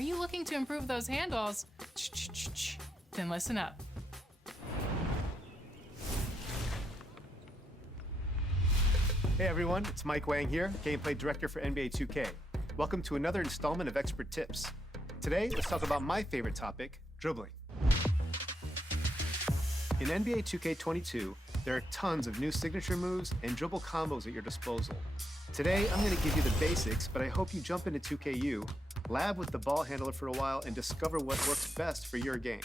Are you looking to improve those handles? Then listen up. Hey everyone, it's Mike Wang here, Gameplay Director for NBA 2K. Welcome to another installment of Expert Tips. Today, let's talk about my favorite topic, dribbling. In NBA 2K22, there are tons of new signature moves and dribble combos at your disposal. Today, I'm going to give you the basics, but I hope you jump into 2KU, lab with the ball handler for a while, and discover what works best for your game.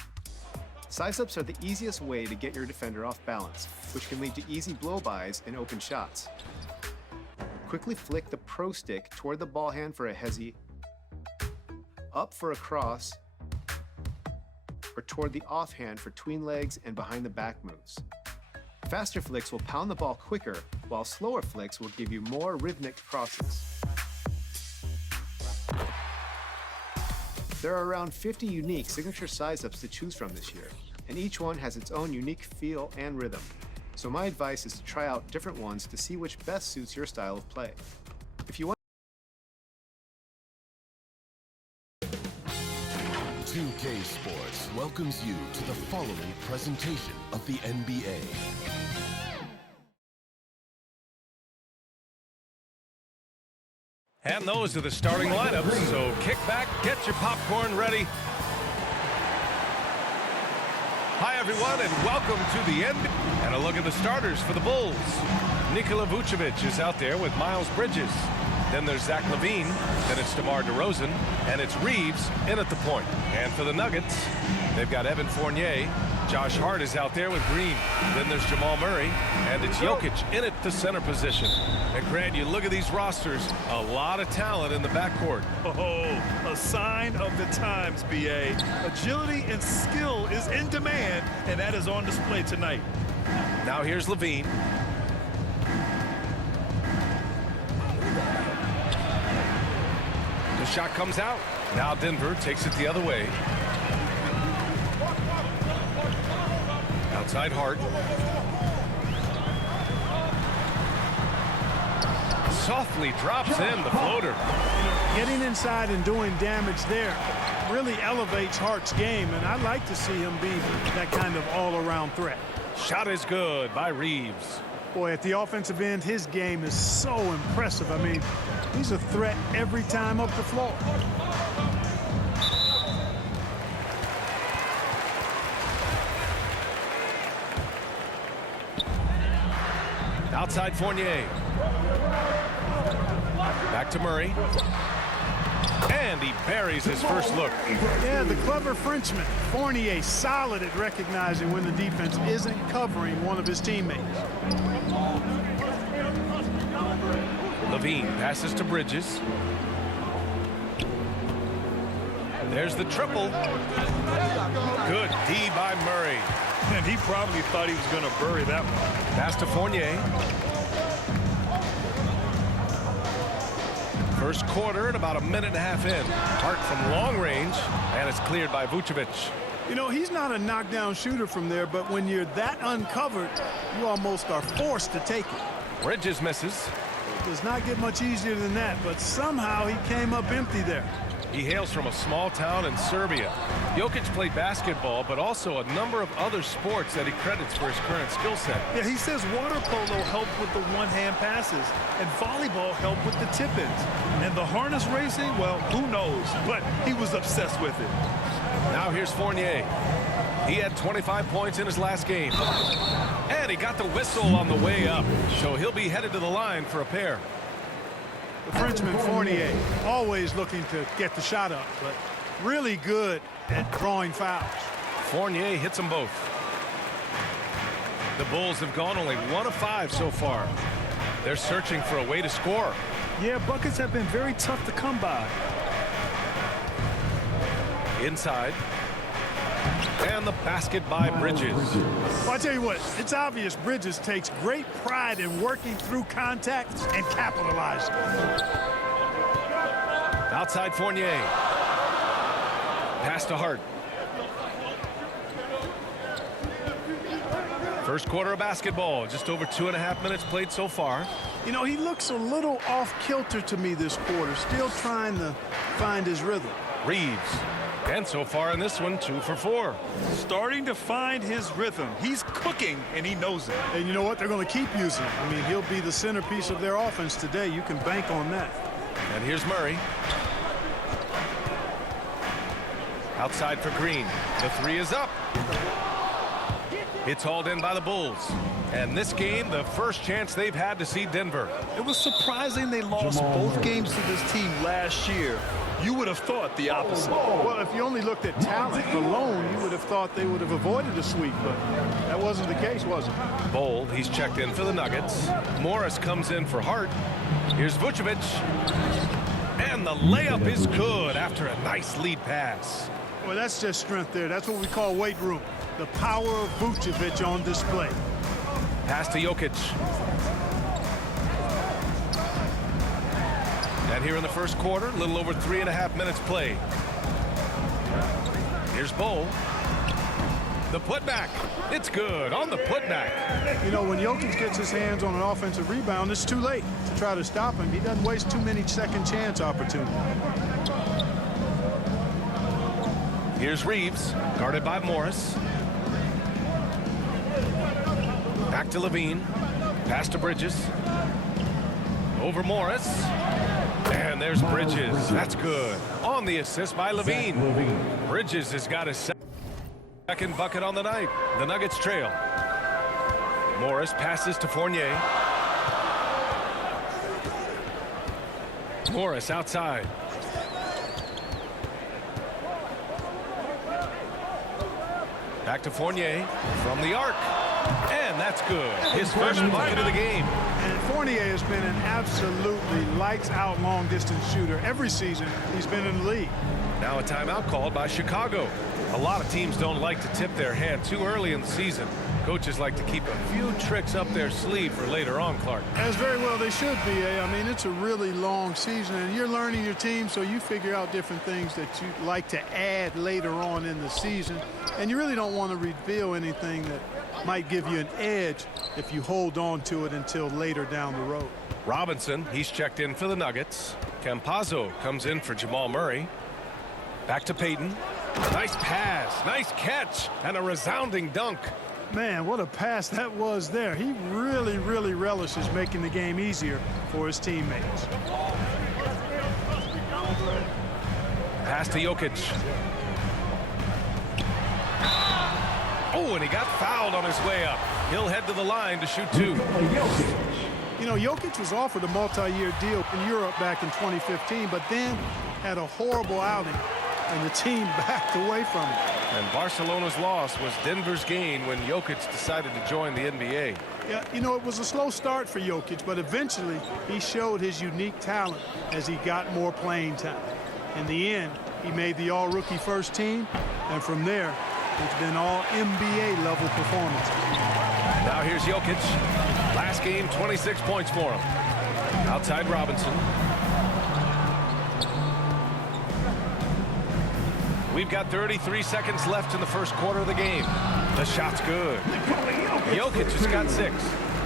Size-ups are the easiest way to get your defender off balance, which can lead to easy blow-bys and open shots. Quickly flick the pro stick toward the ball hand for a hezi, up for a cross, or toward the offhand for tween legs and behind the back moves. Faster flicks will pound the ball quicker, while slower flicks will give you more rhythmic crosses. There are around 50 unique signature size-ups to choose from this year, and each one has its own unique feel and rhythm. So my advice is to try out different ones to see which best suits your style of play. If you want 2K Sports welcomes you to the following presentation of the NBA. And those are the starting lineups, so kick back, get your popcorn ready. Hi, everyone, and welcome to the NBA. And a look at the starters for the Bulls. Nikola Vucevic is out there with Miles Bridges. Then there's Zach LaVine. Then it's DeMar DeRozan. And it's Reeves in at the point. And for the Nuggets, they've got Evan Fournier. Josh Hart is out there with Green. Then there's Jamal Murray. And it's Jokic in at the center position. And Grant, you look at these rosters, a lot of talent in the backcourt. Oh, a sign of the times, B.A. Agility and skill is in demand, and that is on display tonight. Now here's LaVine. The shot comes out. Now Denver takes it the other way. Outside Hart. Softly drops in the floater. Getting inside and doing damage there really elevates Hart's game, and I like to see him be that kind of all-around threat. Shot is good by Reeves. Boy, at the offensive end, his game is so impressive. I mean, he's a threat every time up the floor. Outside Fournier. Back to Murray. And he buries his first look. Yeah, the clever Frenchman. Fournier solid at recognizing when the defense isn't covering one of his teammates. LaVine passes to Bridges. There's the triple. Good D by Murray. And he probably thought he was going to bury that one. Pass to Fournier. First quarter and about a minute and a half in. Hart from long range, and it's cleared by Vucevic. You know, he's not a knockdown shooter from there, but when you're that uncovered, you almost are forced to take it. Bridges misses. It does not get much easier than that, but somehow he came up empty there. He hails from a small town in Serbia. Jokic played basketball, but also a number of other sports that he credits for his current skill set. Yeah, he says water polo helped with the one-hand passes, and volleyball helped with the tip-ins. And the harness racing, well, who knows? But he was obsessed with it. Now here's Fournier. He had 25 points in his last game. And he got the whistle on the way up, so he'll be headed to the line for a pair. The Frenchman Fournier, always looking to get the shot up, but really good at drawing fouls. Fournier hits them both. The Bulls have gone only 1 of 5 so far. They're searching for a way to score. Yeah, buckets have been very tough to come by. Inside. And the basket by Bridges. Well, I tell you what, it's obvious Bridges takes great pride in working through contact and capitalizing. Outside Fournier. Pass to Hart. First quarter of basketball, just over 2.5 minutes played so far. You know, he looks a little off kilter to me this quarter, still trying to find his rhythm. Reeves. And so far in this one, 2 for 4. Starting to find his rhythm. He's cooking, and he knows it. And you know what? They're going to keep using him. I mean, he'll be the centerpiece of their offense today. You can bank on that. And here's Murray. Outside for Green. The 3 is up. It's hauled in by the Bulls. And this game, the first chance they've had to see Denver. It was surprising they lost both games to this team last year. You would have thought the opposite. Well, if you only looked at talent alone, you would have thought they would have avoided a sweep, but that wasn't the case, was it? Bol, he's checked in for the Nuggets. Morris comes in for Hart. Here's Vucevic. And the layup is good after a nice lead pass. Well, that's just strength there. That's what we call weight room. The power of Vucevic on display. Pass to Jokic. And here in the first quarter, a little over 3.5 minutes played. Here's Bol. The putback. It's good on the putback. You know, when Jokic gets his hands on an offensive rebound, it's too late to try to stop him. He doesn't waste too many second chance opportunities. Here's Reeves, guarded by Morris. Back to Levine. Pass to Bridges. Over Morris. And there's Bridges. That's good. On the assist by Levine. Bridges has got his second bucket on the night. The Nuggets trail. Morris passes to Fournier. Morris outside. Back to Fournier from the arc. And that's good. His first bucket of the game. And Fournier has been an absolutely lights-out long-distance shooter. Every season he's been in the league. Now a timeout called by Chicago. A lot of teams don't like to tip their hand too early in the season. Coaches like to keep a few tricks up their sleeve for later on, Clark. As very well they should be. I mean, it's a really long season, and you're learning your team, so you figure out different things that you like to add later on in the season. And you really don't want to reveal anything that might give you an edge if you hold on to it until later down the road. Robinson, he's checked in for the Nuggets. Campazzo comes in for Jamal Murray. Back to Payton. Nice pass, nice catch, and a resounding dunk. Man, what a pass that was there. He really, really relishes making the game easier for his teammates. Pass to Jokic. Oh, and he got fouled on his way up. He'll head to the line to shoot 2. You know, Jokic was offered a multi-year deal in Europe back in 2015, but then had a horrible outing, and the team backed away from him. And Barcelona's loss was Denver's gain when Jokic decided to join the NBA. Yeah, you know, it was a slow start for Jokic, but eventually he showed his unique talent as he got more playing time. In the end, he made the all-rookie first team, and from there, it's been all NBA level performance. Now here's Jokic. Last game, 26 points for him. Outside Robinson. We've got 33 seconds left in the first quarter of the game. The shot's good. Jokic has got 6.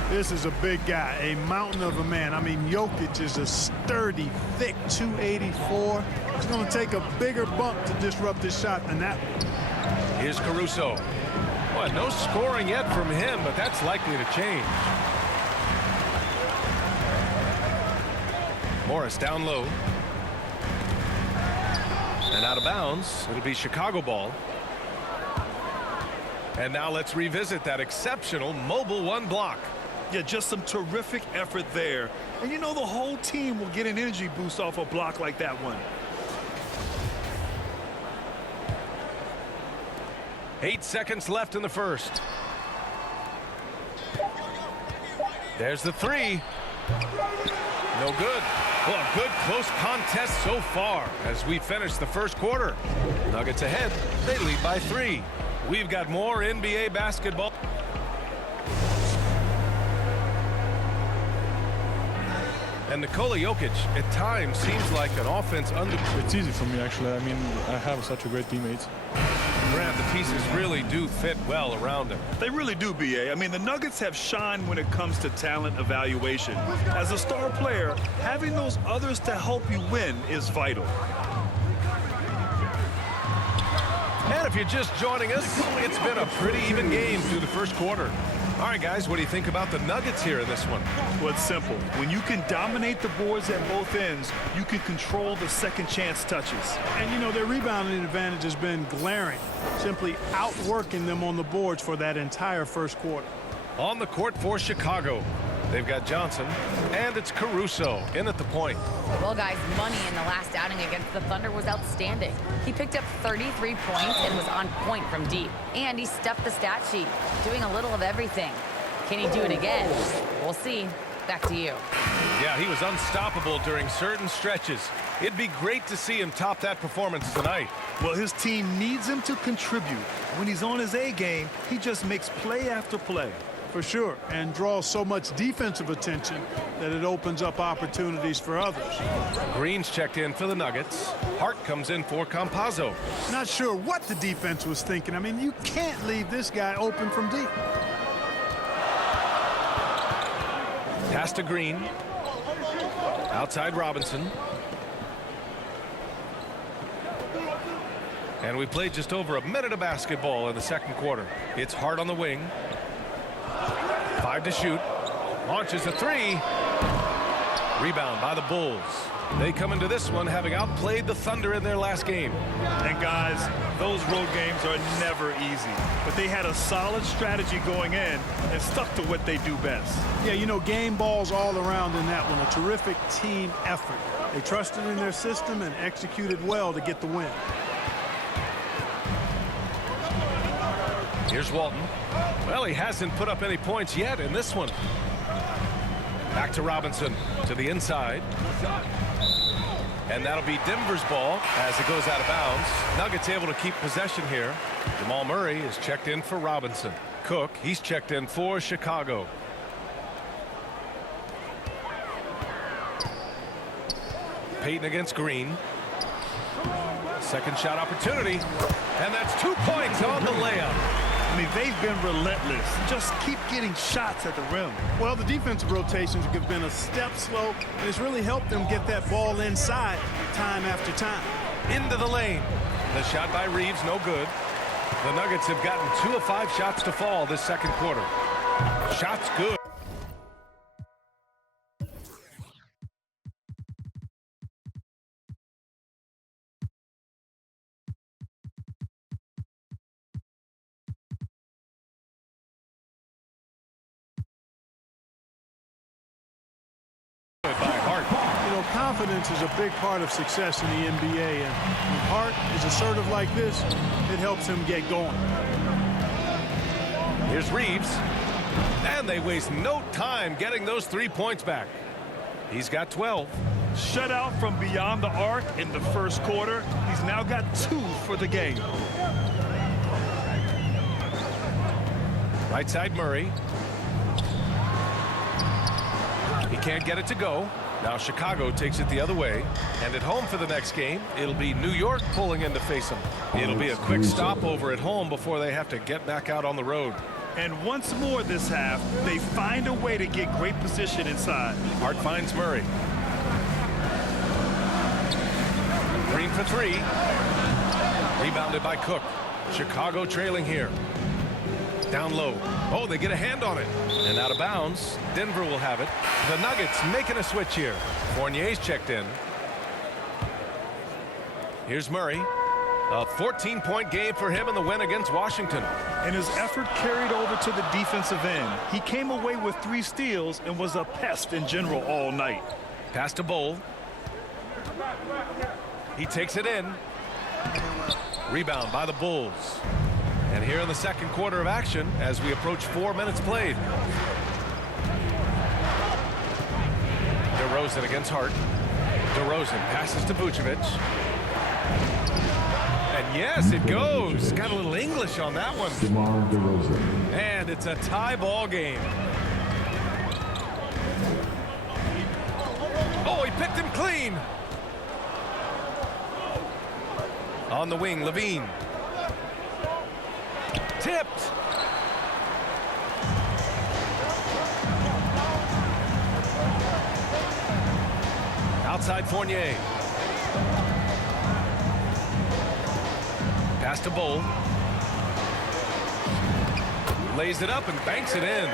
This is a big guy, a mountain of a man. I mean, Jokic is a sturdy, thick 284. It's going to take a bigger bump to disrupt his shot than that. Here's Caruso. Well, no scoring yet from him, but that's likely to change. Morris down low. And out of bounds. It'll be Chicago ball. And now let's revisit that exceptional mobile 1 block. Yeah, just some terrific effort there. And you know the whole team will get an energy boost off a block like that one. 8 seconds left in the first. There's the 3. No good. Well, a good close contest so far as we finish the first quarter. Nuggets ahead. They lead by 3. We've got more NBA basketball. And Nikola Jokic at times seems like an offense under. It's easy for me, actually. I mean, I have such a great teammates. Brad, the pieces really do fit well around him. They really do, B.A. I mean, the Nuggets have shined when it comes to talent evaluation. As a star player, having those others to help you win is vital. if you're just joining us, it's been a pretty even game through the first quarter. All right, guys, what do you think about the Nuggets here in this one? Well, it's simple. When you can dominate the boards at both ends, you can control the second chance touches. And, you know, their rebounding advantage has been glaring, simply outworking them on the boards for that entire first quarter. On the court for Chicago, they've got Johnson, and it's Caruso in at the point. Well, guys, Money in the last outing against the Thunder was outstanding. He picked up 33 points and was on point from deep. And he stuffed the stat sheet, doing a little of everything. Can he do it again? We'll see. Back to you. Yeah, he was unstoppable during certain stretches. It'd be great to see him top that performance tonight. Well, his team needs him to contribute. When he's on his A game, he just makes play after play. For sure, and draws so much defensive attention that it opens up opportunities for others. Green's checked in for the Nuggets. Hart comes in for Campazzo. Not sure what the defense was thinking. I mean, you can't leave this guy open from deep. Pass to Green. Outside Robinson. And we played just over a minute of basketball in the second quarter. It's Hart on the wing. 5 to shoot. Launches a 3. Rebound by the Bulls. They come into this one having outplayed the Thunder in their last game. And guys, those road games are never easy. But they had a solid strategy going in and stuck to what they do best. Yeah, you know, game balls all around in that one. A terrific team effort. They trusted in their system and executed well to get the win. Here's Walton. Well, he hasn't put up any points yet in this one. Back to Robinson to the inside. And that'll be Denver's ball as it goes out of bounds. Nuggets able to keep possession here. Jamal Murray is checked in for Robinson. Cook, he's checked in for Chicago. Payton against Green. Second shot opportunity. And that's 2 points on the layup. I mean, they've been relentless. Just keep getting shots at the rim. Well, the defensive rotations have been a step slow, and it's really helped them get that ball inside time after time. Into the lane. The shot by Reeves, no good. The Nuggets have gotten 2 of 5 shots to fall this second quarter. Shots good. Confidence is a big part of success in the NBA, and when Hart is assertive like this, it helps him get going. Here's Reeves, and they waste no time getting those 3 points back. He's got 12. Shut out from beyond the arc in the first quarter. He's now got 2 for the game. Right side Murray. He can't get it to go. Now Chicago takes it the other way, and at home for the next game, it'll be New York pulling in to face them. It'll be a quick stopover at home before they have to get back out on the road. And once more this half, they find a way to get great position inside. Hart finds Murray. Green for 3. Rebounded by Cook. Chicago trailing here. Down low. Oh, they get a hand on it. And out of bounds. Denver will have it. The Nuggets making a switch here. Fournier's checked in. Here's Murray. A 14-point game for him in the win against Washington. And his effort carried over to the defensive end. He came away with 3 steals and was a pest in general all night. Pass to Bowl. He takes it in. Rebound by the Bulls. And here in the second quarter of action as we approach 4 minutes played. DeRozan against Hart. DeRozan passes to Vucevic. And yes, it goes. Got a little English on that one. DeMar DeRozan. And it's a tie ball game. Oh, he picked him clean. On the wing, Levine. Tipped. Outside Fournier. Pass to Bull. Lays it up and banks it in.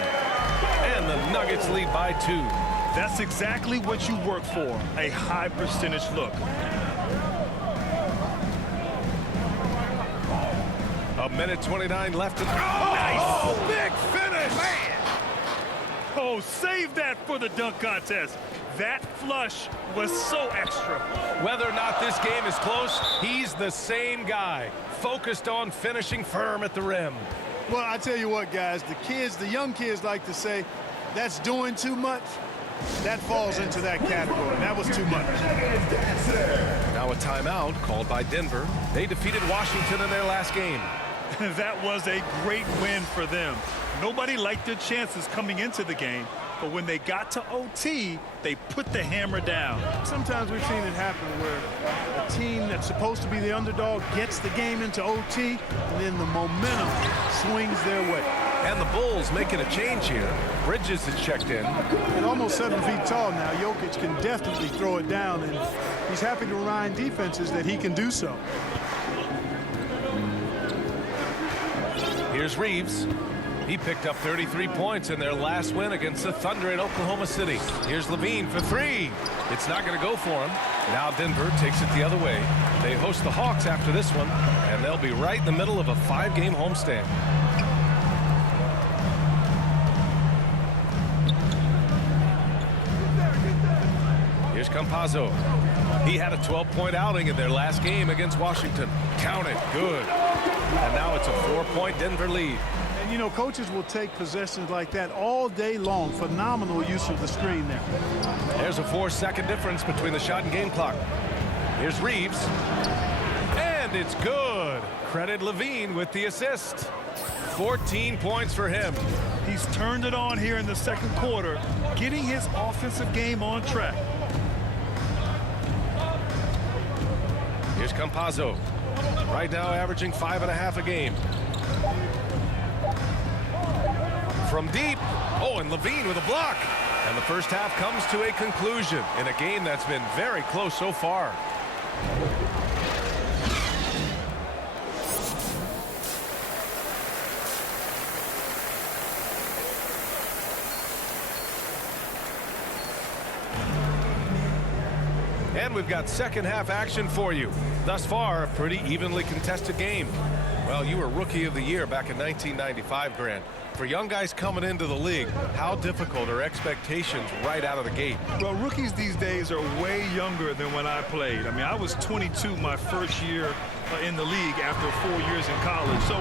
And the Nuggets lead by 2. That's exactly what you work for, a high percentage look. A minute 29 left. Nice. Big finish. Man. Oh, save that for the dunk contest. That flush was so extra. Whether or not this game is close, he's the same guy, focused on finishing firm at the rim. Well, I tell you what, guys, the young kids like to say, that's doing too much. That falls into that category. That was too much. Now a timeout called by Denver. They defeated Washington in their last game. That was a great win for them. Nobody liked their chances coming into the game, but when they got to OT, they put the hammer down. Sometimes we've seen it happen where a team that's supposed to be the underdog gets the game into OT, and then the momentum swings their way. And the Bulls making a change here. Bridges is checked in. At almost 7 feet tall now, Jokic can definitely throw it down, and he's happy to remind defenses that he can do so. Here's Reeves. He picked up 33 points in their last win against the Thunder in Oklahoma City. Here's Levine for 3. It's not going to go for him. Now Denver takes it the other way. They host the Hawks after this one, and they'll be right in the middle of a 5-game homestand. Here's Campazzo. He had a 12-point outing in their last game against Washington. Count it. Good. And now it's a 4-point Denver lead. And, you know, coaches will take possessions like that all day long. Phenomenal use of the screen there. There's a 4-second difference between the shot and game clock. Here's Reeves. And it's good. Credit Levine with the assist. 14 points for him. He's turned it on here in the second quarter, getting his offensive game on track. Here's Campazzo. Right now averaging 5.5 a game. From deep. Oh, and Levine with a block. And the first half comes to a conclusion in a game that's been very close so far. And we've got second half action for you. Thus far, a pretty evenly contested game. Well, you were Rookie of the Year back in 1995, Grant. For young guys coming into the league, how difficult are expectations right out of the gate? Well, rookies these days are way younger than when I played. I mean, I was 22 my first year in the league after 4 years in college. So,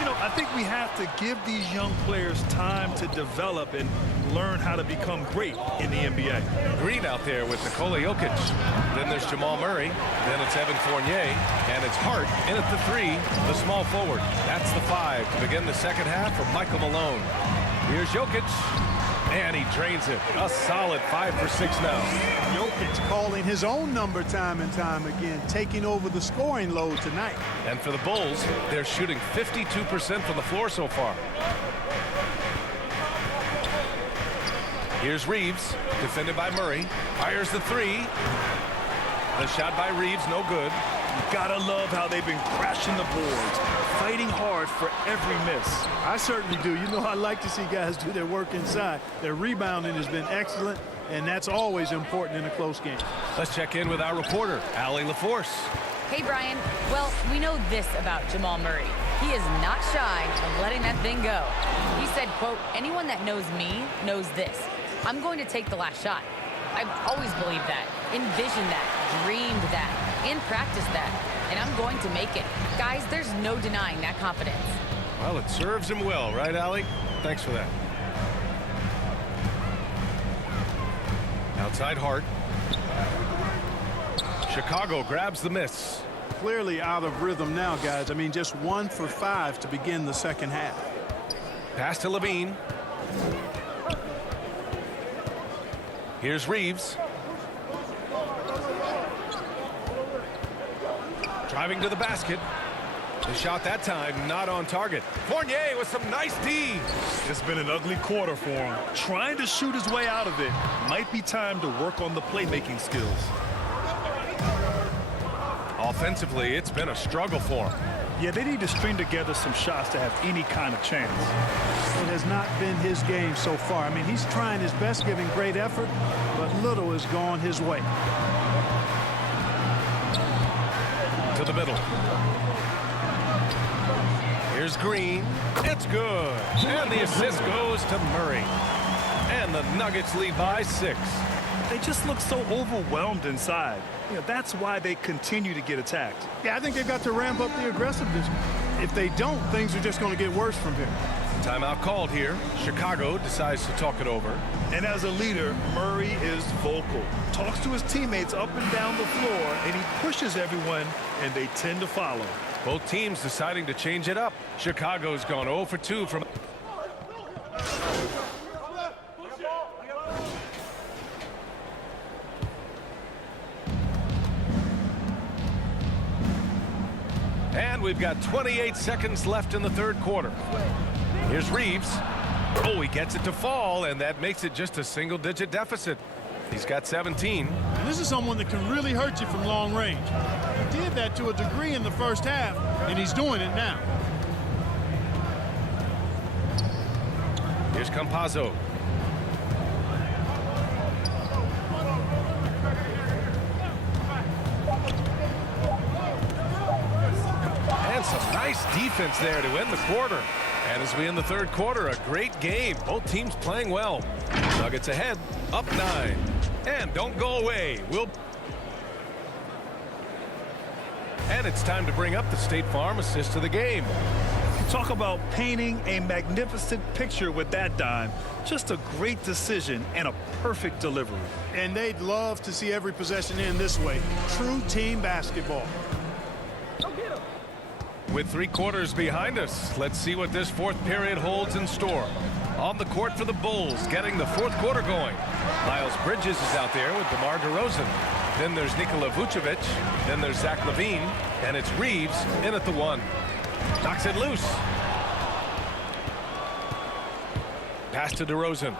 you know, I think we have to give these young players time to develop and learn how to become great in the NBA. Green out there with Nikola Jokic. Then there's Jamal Murray. Then it's Evan Fournier. And it's Hart in at the 3, the small forward. That's the 5 to begin the second half for Michael Malone. Here's Jokic. And he drains it. A solid 5 for 6 now. Jokic calling his own number time and time again, taking over the scoring load tonight. And for the Bulls, they're shooting 52% from the floor so far. Here's Reeves, defended by Murray. Fires the 3. The shot by Reeves, no good. You gotta love how they've been crashing the boards, fighting hard for every miss. I certainly do. You know, I like to see guys do their work inside. Their rebounding has been excellent, and that's always important in a close game. Let's check in with our reporter, Allie LaForce. Hey, Brian. Well, we know this about Jamal Murray. He is not shy of letting that thing go. He said, quote, anyone that knows me knows this. I'm going to take the last shot. I've always believed that, envisioned that, dreamed that, and practiced that, and I'm going to make it. Guys, there's no denying that confidence. Well, it serves him well, right, Allie? Thanks for that. Outside Hart. Chicago grabs the miss. Clearly out of rhythm now, guys. I mean, just 1 for 5 to begin the second half. Pass to Levine. Here's Reeves. Driving to the basket. The shot that time not on target. Fournier with some nice D. It's been an ugly quarter for him. Trying to shoot his way out of it. Might be time to work on the playmaking skills. Offensively, it's been a struggle for him. Yeah, they need to string together some shots to have any kind of chance. It has not been his game so far. I mean, he's trying his best, giving great effort, but little has gone his way. To the middle. Here's Green. It's good. And the assist goes to Murray. And the Nuggets lead by 6. They just look so overwhelmed inside. You know, that's why they continue to get attacked. Yeah, I think they've got to ramp up the aggressiveness. If they don't, things are just going to get worse from here. Timeout called here. Chicago decides to talk it over. And as a leader, Murray is vocal. Talks to his teammates up and down the floor, and he pushes everyone, and they tend to follow. Both teams deciding to change it up. Chicago's gone 0 for 2 from... And we've got 28 seconds left in the third quarter. Here's Reeves. Oh, he gets it to fall, and that makes it just a single-digit deficit. He's got 17. And this is someone that can really hurt you from long range. He did that to a degree in the first half, and he's doing it now. Here's Campazzo. And some nice defense there to end the quarter. And as we end the third quarter, a great game. Both teams playing well. Nuggets ahead, up 9. And don't go away. And it's time to bring up the State Farm assist of the game. Talk about painting a magnificent picture with that dime. Just a great decision and a perfect delivery. And they'd love to see every possession end this way. True team basketball. With 3 quarters behind us, let's see what this fourth period holds in store. On the court for the Bulls, getting the fourth quarter going. Miles Bridges is out there with DeMar DeRozan. Then there's Nikola Vucevic. Then there's Zach LaVine. And it's Reeves in at the 1. Knocks it loose. Pass to DeRozan.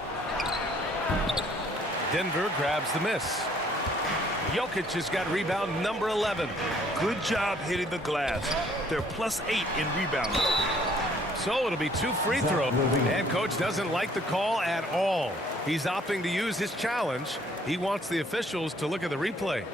Denver grabs the miss. Jokic has got rebound number 11. Good job hitting the glass. They're +8 in rebounding. So it'll be 2 free throws. And coach doesn't like the call at all. He's opting to use his challenge. He wants the officials to look at the replay.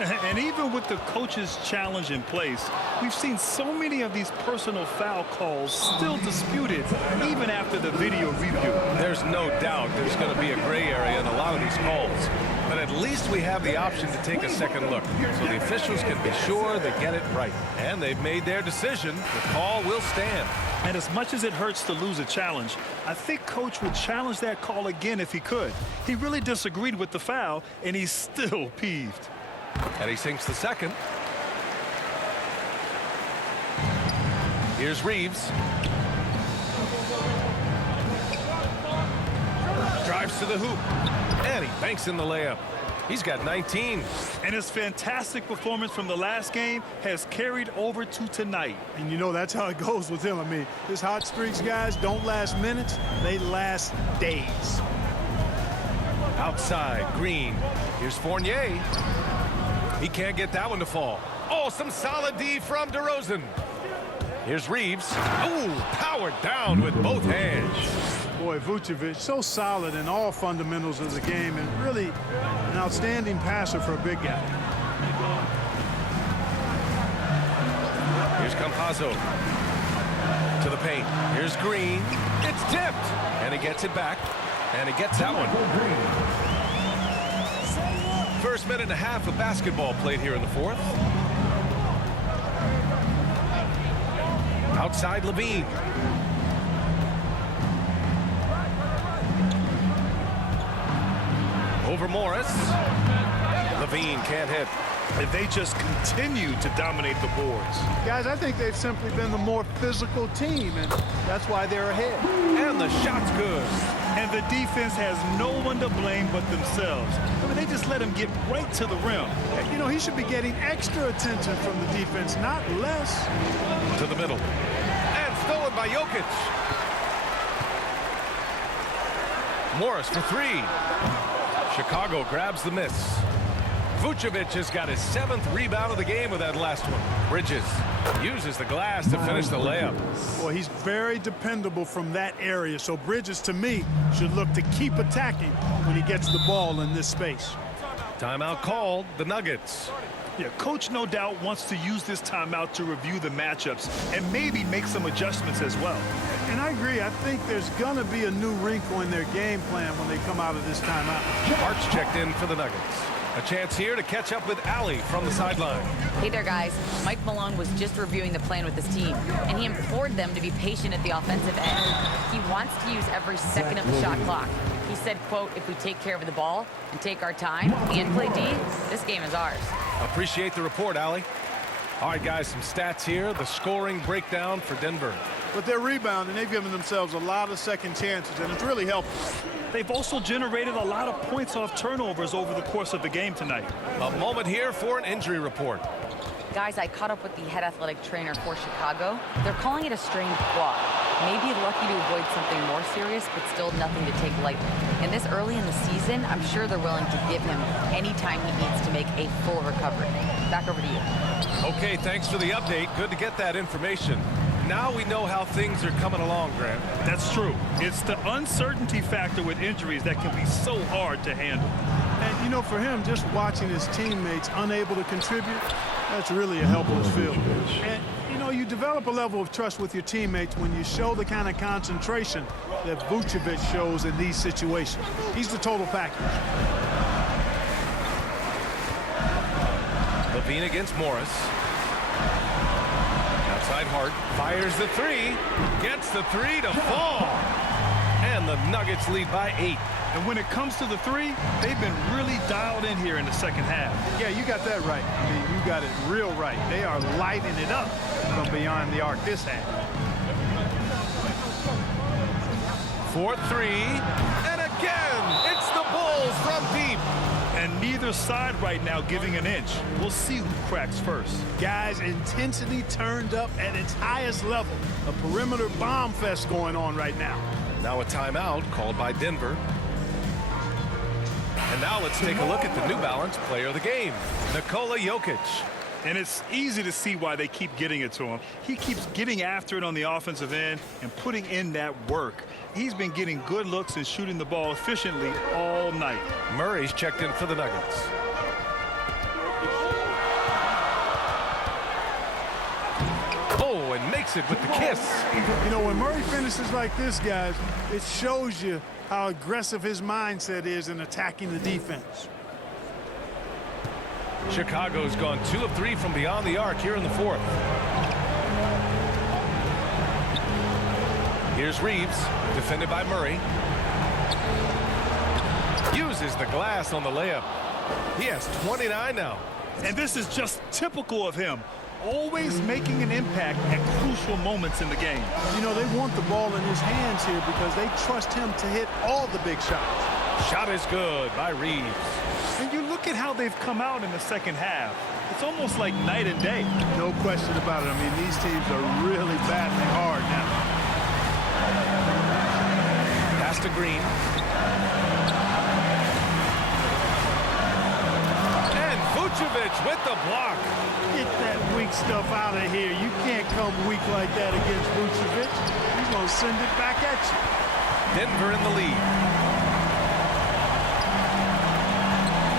And even with the coach's challenge in place, we've seen so many of these personal foul calls still disputed even after the video review. There's no doubt there's going to be a gray area in a lot of these calls. But at least we have the option to take a second look, so the officials can be sure they get it right. And they've made their decision. The call will stand. And as much as it hurts to lose a challenge, I think coach would challenge that call again if he could. He really disagreed with the foul, and he's still peeved. And he sinks the second. Here's Reeves. Drives to the hoop. And he banks in the layup. He's got 19. And his fantastic performance from the last game has carried over to tonight. And you know that's how it goes with him. I mean, his hot streaks, guys, don't last minutes. They last days. Outside, Green. Here's Fournier. He can't get that one to fall. Oh, some solid D from DeRozan. Here's Reeves. Ooh, powered down with both hands. Boy, Vucevic, so solid in all fundamentals of the game and really an outstanding passer for a big guy. Here's Campazzo. To the paint. Here's Green. It's tipped. And he gets it back. And he gets that one. First minute and a half of basketball played here in the fourth. Outside LaVine. Over Morris. LaVine can't hit. And they just continue to dominate the boards. Guys, I think they've simply been the more physical team, and that's why they're ahead. And the shot's good. And the defense has no one to blame but themselves. I mean, they just let him get right to the rim. You know, he should be getting extra attention from the defense, not less. To the middle. And stolen by Jokic. Morris for 3. Chicago grabs the miss. Vucevic has got his 7th rebound of the game with that last one. Bridges uses the glass to finish the layup. Boy, he's very dependable from that area. So Bridges, to me, should look to keep attacking when he gets the ball in this space. Timeout called, the Nuggets. Yeah, coach no doubt wants to use this timeout to review the matchups and maybe make some adjustments as well. And I agree. I think there's going to be a new wrinkle in their game plan when they come out of this timeout. Marks checked in for the Nuggets. A chance here to catch up with Allie from the sideline. Hey there, guys. Mike Malone was just reviewing the plan with his team, and he implored them to be patient at the offensive end. He wants to use every second of the shot clock. He said, quote, if we take care of the ball and take our time and play D, this game is ours. Appreciate the report, Allie. All right, guys, some stats here. The scoring breakdown for Denver. But they're rebounding. They've given themselves a lot of second chances, and it's really helped. They've also generated a lot of points off turnovers over the course of the game tonight. A moment here for an injury report. Guys, I caught up with the head athletic trainer for Chicago. They're calling it a strained quad. Maybe lucky to avoid something more serious, but still nothing to take lightly. And this early in the season, I'm sure they're willing to give him any time he needs to make a full recovery. Back over to you. Okay, thanks for the update. Good to get that information. Now we know how things are coming along, Grant. That's true. It's the uncertainty factor with injuries that can be so hard to handle. And, you know, for him, just watching his teammates unable to contribute, that's really a helpless feeling. And, you know, you develop a level of trust with your teammates when you show the kind of concentration that Vucevic shows in these situations. He's the total package. Levine against Morris. Outside Hart fires the three, gets the three to fall, and the Nuggets lead by 8. And when it comes to the three, they've been really dialed in here in the second half. Yeah, you got that right. I mean, you got it real right. They are lighting it up from beyond the arc this half. 4-3, and again, it's the Bulls from deep. And neither side right now giving an inch. We'll see who cracks first. Guys, intensity turned up at its highest level. A perimeter bomb fest going on right now. Now a timeout called by Denver. And now let's take a look at the New Balance player of the game, Nikola Jokic. And it's easy to see why they keep getting it to him. He keeps getting after it on the offensive end and putting in that work. He's been getting good looks and shooting the ball efficiently all night. Murray's checked in for the Nuggets. Oh, and makes it with the kiss. You know, when Murray finishes like this, guys, it shows you how aggressive his mindset is in attacking the defense. Chicago's gone 2 of 3 from beyond the arc here in the 4th. Here's Reeves, defended by Murray. Uses the glass on the layup. He has 29 now. And this is just typical of him. Always making an impact at crucial moments in the game. You know, they want the ball in his hands here because they trust him to hit all the big shots. Shot is good by Reeves. And you look at how they've come out in the second half. It's almost like night and day. No question about it. I mean, these teams are really battling hard now. Pass to Green. And Vucevic with the block. Get that weak stuff out of here. You can't come weak like that against Vucevic. He's going to send it back at you. Denver in the lead.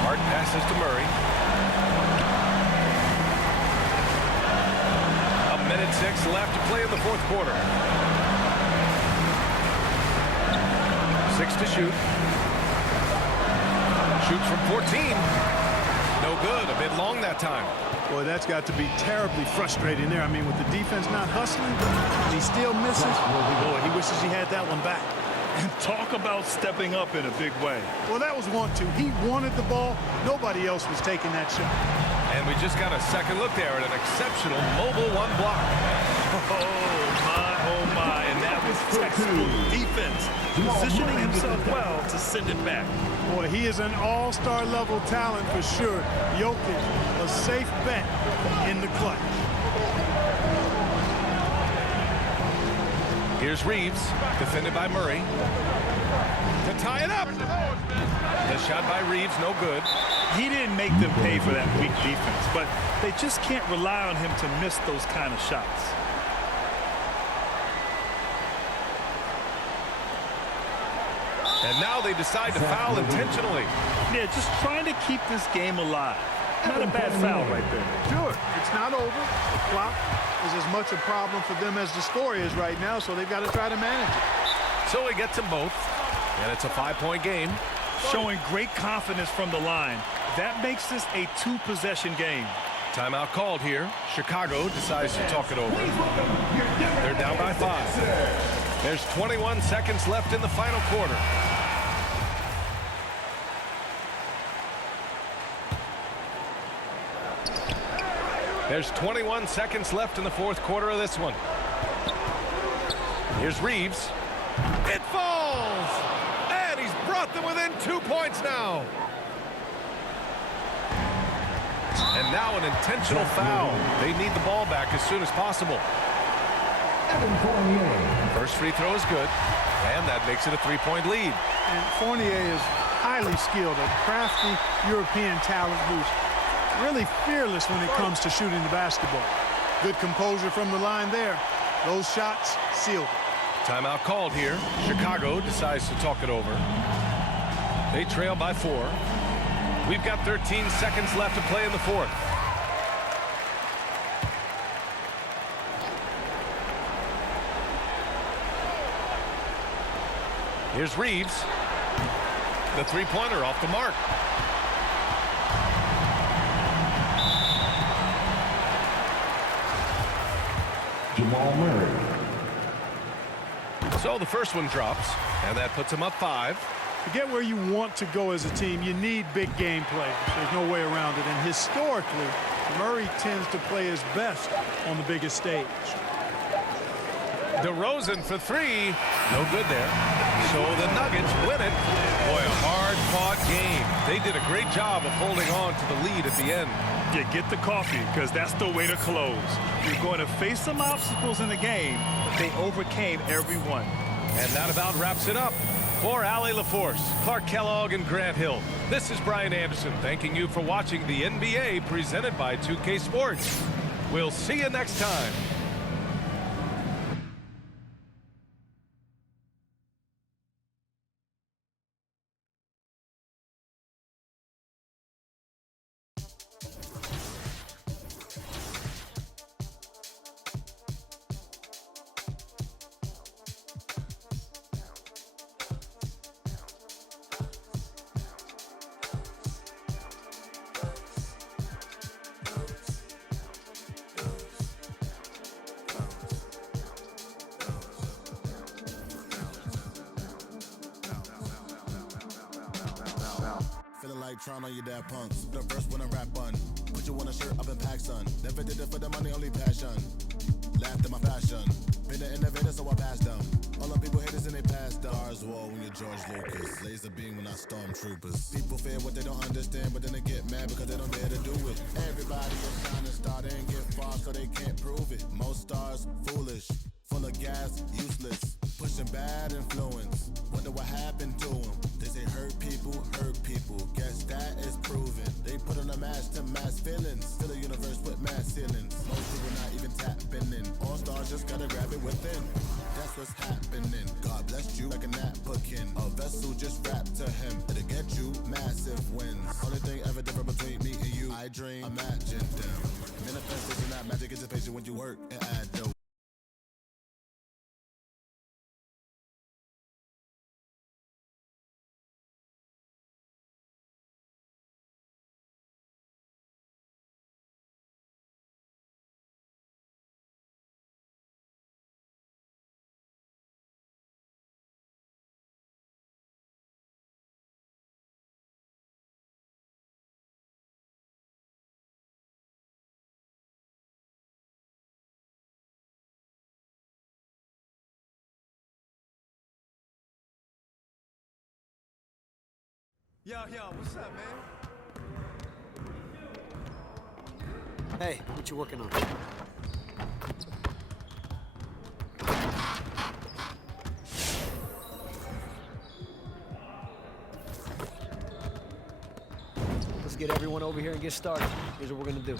Hart passes to Murray. 1:06 left to play in the 4th quarter. 6 to shoot. Shoots from 14. No good. A bit long that time. Boy, that's got to be terribly frustrating there. I mean, with the defense not hustling, he still misses. Boy, he wishes he had that one back. And talk about stepping up in a big way. Well, that was 1-2. He wanted the ball. Nobody else was taking that shot. And we just got a second look there at an exceptional mobile 1 block. Oh my. And that was textbook defense. Positioning himself well to send it back. Boy, he is an all-star level talent for sure. Jokic, a safe bet in the clutch. Here's Reeves, defended by Murray. To tie it up. The shot by Reeves, no good. He didn't make them pay for that weak defense, but they just can't rely on him to miss those kind of shots. And now they decide to foul intentionally. Yeah, just trying to keep this game alive. Not a bad foul right there. Sure, it's not over. The clock is as much a problem for them as the score is right now, so they've got to try to manage it. So he gets them both, and it's a 5-point game. Showing great confidence from the line. That makes this a 2-possession game. Timeout called here. Chicago decides to talk it over. They're down by 5. There's 21 seconds left in the final quarter. There's 21 seconds left in the fourth quarter of this one. Here's Reeves. It falls! And he's brought them within 2 points now. And now an intentional foul. They need the ball back as soon as possible. First free throw is good, and that makes it a 3-point lead. And Fournier is highly skilled, a crafty European talent who's really fearless when it comes to shooting the basketball. Good composure from the line there. Those shots sealed it. Timeout called here. Chicago decides to talk it over. They trail by 4. We've got 13 seconds left to play in the fourth. Here's Reeves. The three-pointer off the mark. Jamal Murray. So the first one drops, and that puts him up 5. To get where you want to go as a team, you need big game players. There's no way around it. And historically, Murray tends to play his best on the biggest stage. DeRozan for 3. No good there. So the Nuggets win it. Boy, a hard-fought game. They did a great job of holding on to the lead at the end. Yeah, get the coffee, because that's the way to close. You're going to face some obstacles in the game, but they overcame every one. And that about wraps it up. For Allie LaForce, Clark Kellogg, and Grant Hill, this is Brian Anderson thanking you for watching the NBA presented by 2K Sports. We'll see you next time. Like Tron on your dad punks. The first one I rap on. Put you on a shirt up in pack, son. Never did it for the money, only passion. Laughed at my fashion. Been an innovator, so I passed them. All the people haters and they passed them. Stars wall when you're George Lucas. Laser beam when I stormtroopers. People fear what they don't understand, but then they get mad because they don't dare to do it. Everybody is trying to start and get far, so they can't prove it. Most stars, foolish. Full of gas, useless. Pushing bad influence. Wonder what happened to them. They say hurt people, guess that is proven. They put on a mask to mask feelings. Still a universe with mass ceilings. Most people not even tapping in. All stars just gotta grab it within. That's what's happening. God bless you like a napkin. A vessel just wrapped to him. It'll get you massive wins. Only thing ever different between me and you, I dream, imagine them. Manifestation, not magic, anticipation when you work and add dough. Yo, what's up, man? Hey, what you working on? Let's get everyone over here and get started. Here's what we're going to do.